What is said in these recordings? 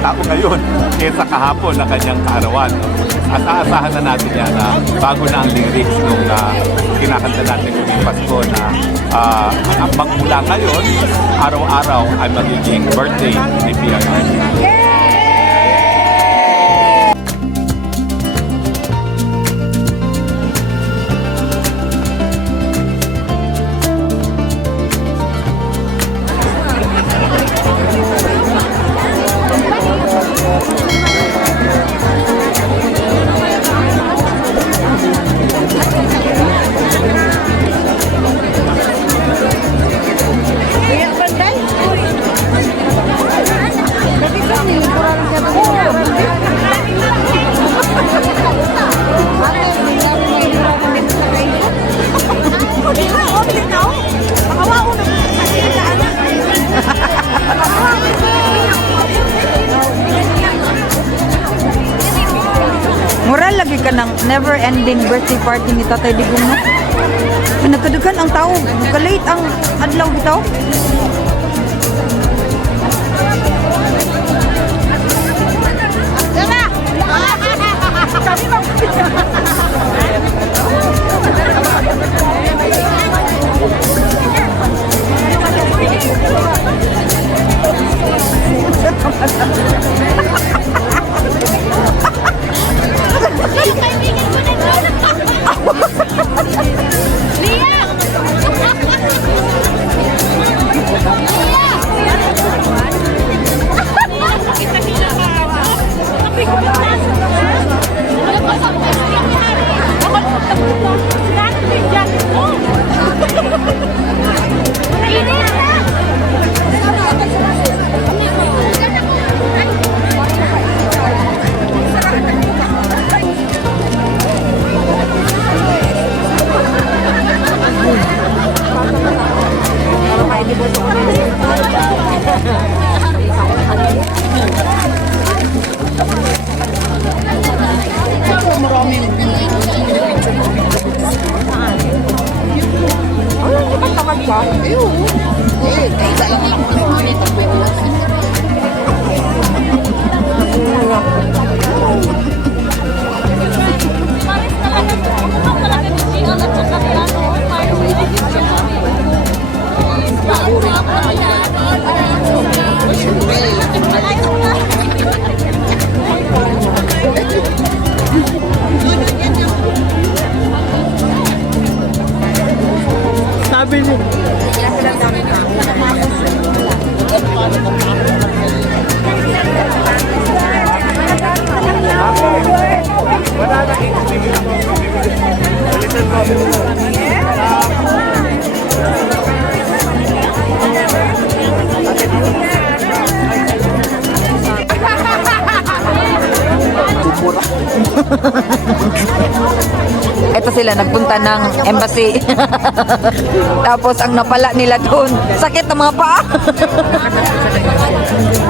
tao ngayon kaysa kahapon na kanyang kaarawan. At aasahan na natin yan na bago na ang lyrics nung uh, kinakanta natin yung Pasko na uh, ang magmula ngayon, araw-araw ay magiging birthday ni PRRD. Lagi ka ng never-ending birthday party ni Tatay Digong no? Nakadugan ang tao. Kalate ang adlaw bitaw. Ito sila nagpunta ng embassy. Tapos ang napala nila doon, sakit ng mga paa.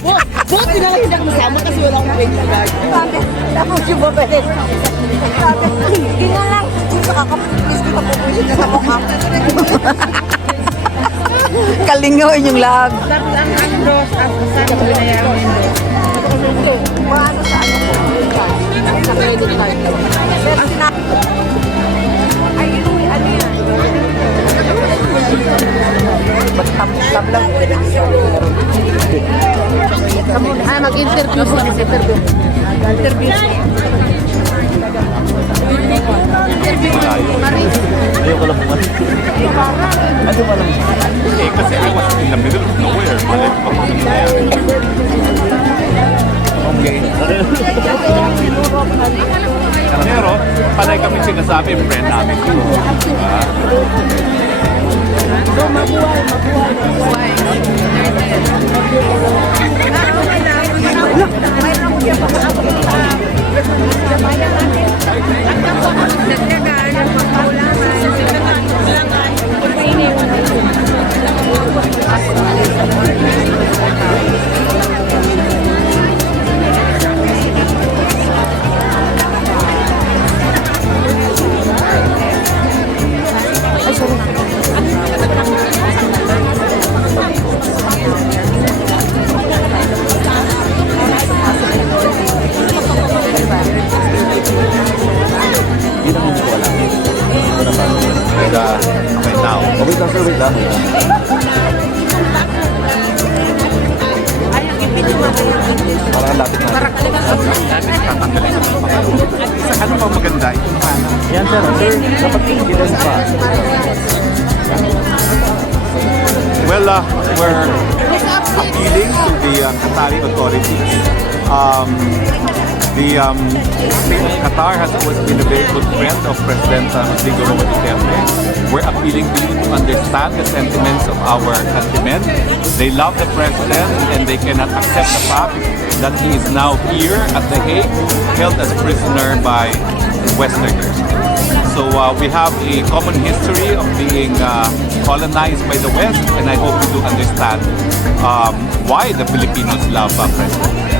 Buti na lang hindi ako masama kasi wala akong credit card. Sabi, tapos yung babae. Sabi, hindi na lang. Nakakapagpis kita po ka sa mukha. Kalingaw yung lag. Tapos ang Andros, at saan ko binayaran mo yun? Maano sa ano card? Sa credit card. Pero sinabi, ay, inuwi, ano yan? Tab lang. Ah, mag-interview siya. Mag-interview. Interview siya. Ayoko lang pumas. Ano ano. Pero, panay kami sinasabi, friend namin ก็มาบ้วยมาบ้วมาบ้ว sir, wait lang. Parang lapit na. Tatanggalin ko ng pangalan. Sa ano bang maganda? Ito naman. Yan sir, sir, dapat tingin pa. Well, uh, we're appealing to the uh, Qatari authorities. Um, the um, state of Qatar has always been a very good friend of President Rodrigo Duterte. We're appealing to you to understand the sentiments of our countrymen. They love the president and they cannot accept the fact that he is now here at The Hague, held as prisoner by Westerners. So uh, we have a common history of being uh, colonized by the West, and I hope you do understand um, why the Filipinos love uh, President.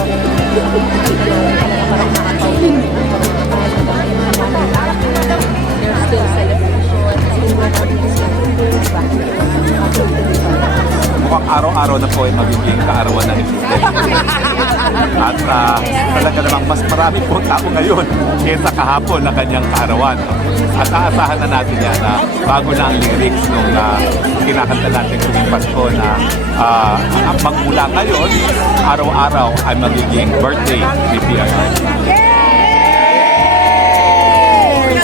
mukhang araw-araw na po ay magiging kaarawan ng existensya. At uh, talaga namang mas marami po tao ngayon kaysa kahapon na kanyang kaarawan. At aasahan na natin yan na bago na ang lyrics nung uh, kinakanta natin tuwing Pasko na uh, ang magmula ngayon, araw-araw ay magiging birthday ni PRR.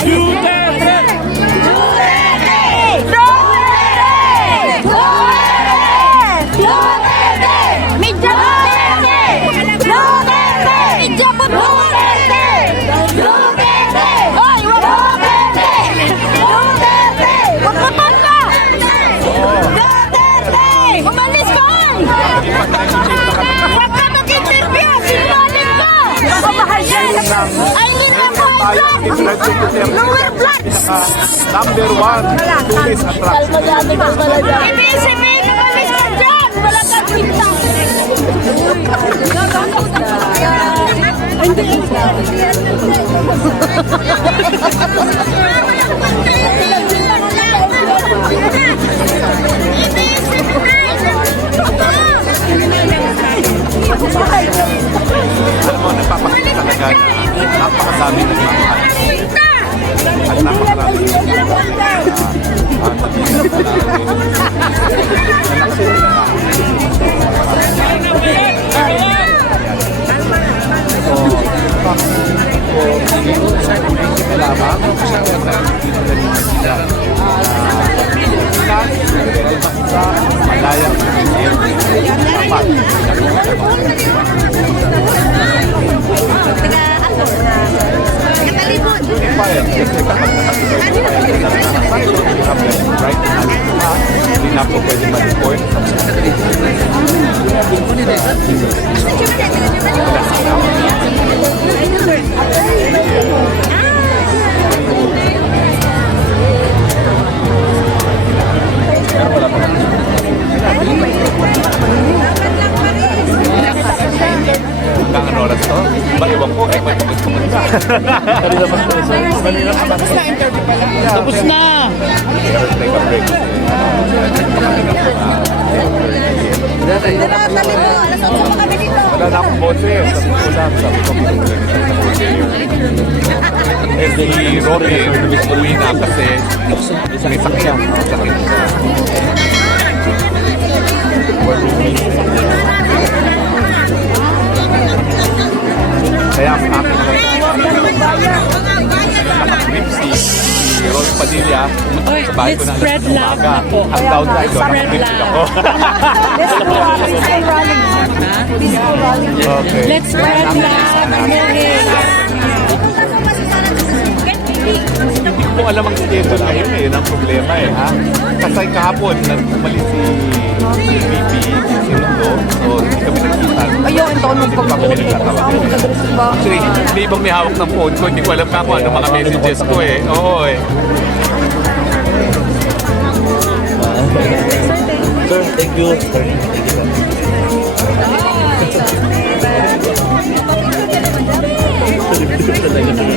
Umalis Ay, hindi na po. Lower! Uh, number one tourist attraction. Ibig sabihin, umalis ka dyan! Wala kang pinta! Alam mo, nagpapakita talaga na napakadami ng mga at napakarami ng mga at nagiging Malaya, dapat fire. Kasi kapag nakatibay sa fire, hindi na nakasakit. We have Hindi na po pwede ma-report. Hanggang ano oras Tapos na interview pala. Tapos na. Take a break. Tinatali mo, alas 8 pa kami dito. Wala na akong boses. Sabi ko lang, sabi ko Eh, si Rory, uwi na kasi may sakit. Sakit. Bahay ko let's na spread love umaga. na po. Ang downside doon, Spread nakatrip love. ako. Peaceful rally. Peaceful rally. Okay. Let's spread love. Hindi ko alam ang schedule ngayon eh. Yun ang problema eh. Ha? Kasi kahapon, umalis si, VP, si Rundo. So, hindi kami nagkita. Ayaw, ito pag-uwi. nagkatawa. Ang kadres ba? Actually, hindi ibang may hawak ng phone ko. Hindi ko alam na kung ano mga messages ko eh. Oo eh. Sir, thank you. Sir, thank you.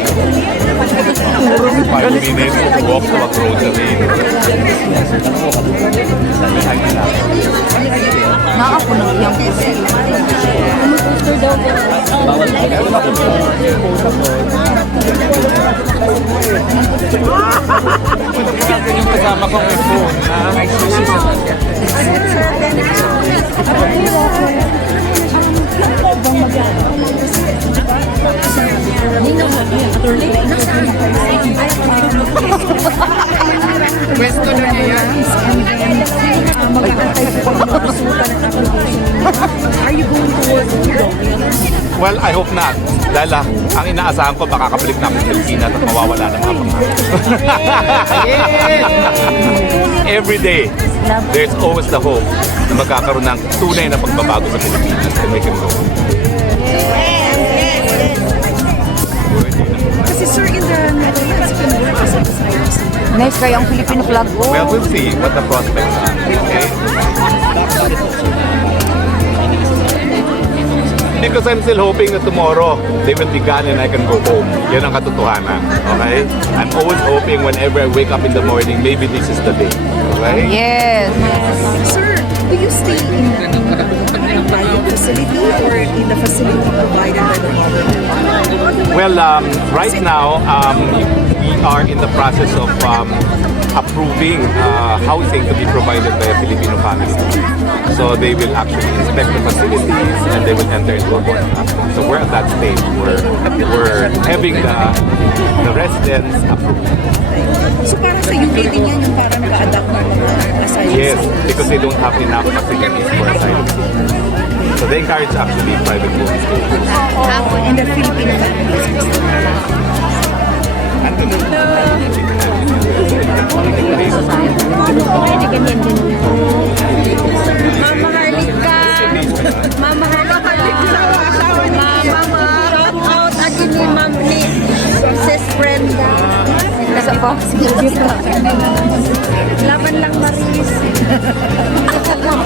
Five minutes walk to a grocery. Hangin lang. Naapo pusi. Yung kasama ko may phone. Ha? Pwesto na niya. Hope not. Dahil ah, ang inaasahan ko, baka kabalik na ako sa Pilipinas at mawawala ng mga pangarap. Every day, there's always the hope na magkakaroon ng tunay na pagbabago sa Pilipinas and we can go. Kasi sir, in the Netherlands, you can work as a designer. Nice kayo ang Filipino flag. Well, we'll see what the prospects are. Okay? Because I'm still hoping that tomorrow they will be gone and I can go home. Yan ang katotohanan. Okay? I'm always hoping whenever I wake up in the morning, maybe this is the day. Okay? Yes. Sir, do you stay in the facility or in the facility provided by the government? Well, um, right now, um, we are in the process of um, approving uh, housing to be provided by a Filipino family. So they will actually inspect the facilities and they will enter into a contract. So we're at that stage. We're, we're having the, the residents approved. So parang sa UK din yan yung parang nag-adapt ng mga asylum Yes, because they don't have enough facilities for asylum. So they encourage actually private homes. And the Filipino families. Mama Harlika. Mama Harlika. Mama ma. Shout out agi ni Ma'am ni Sis Brenda. Nasa pa? Laban lang Maris.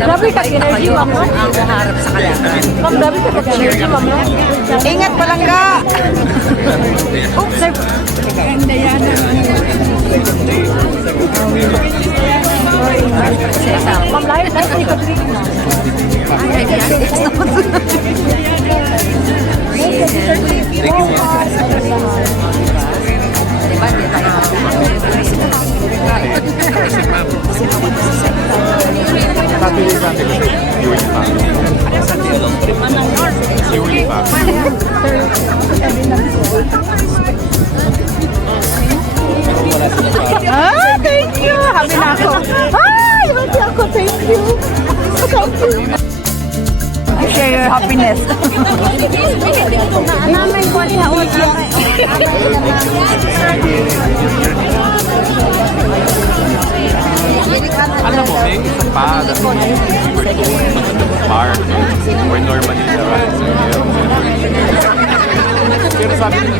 Grabe ka, kayo ang ang harap sa kalaban. Ma'am, grabe ka ka-energy, ma'am. Ingat palangga! Oops, sir. Ma'am, lahat na ito drink na. Pa. Ah, thank you! Happy na ako. Ay, happy ako. Thank you. Thank you. Share your happiness. Namin ko sa alam mo, may isa pa that we were told on the bar where normally the rides are. Pero sabi na?